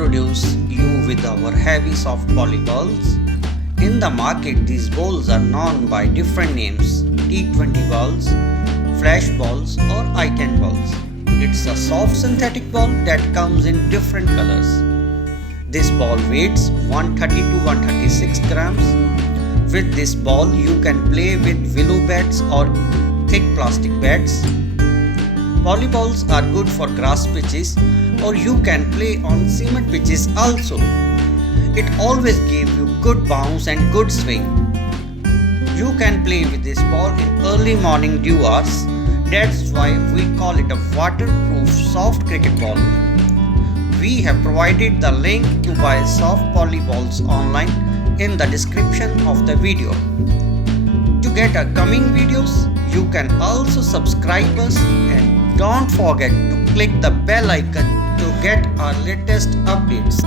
introduce you with our heavy soft polyballs. In the market, these balls are known by different names: T20 balls, flash balls, or I-10 balls. It's a soft synthetic ball that comes in different colors. This ball weighs 130 to 136 grams. With this ball, you can play with willow bats or thick plastic bats. Volleyballs are good for grass pitches, or you can play on cement pitches also. It always gives you good bounce and good swing. You can play with this ball in early morning dew hours. That's why we call it a waterproof soft cricket ball. We have provided the link to buy soft volleyballs online in the description of the video. To get our coming videos, you can also subscribe us and don't forget to click the bell icon to get our latest updates.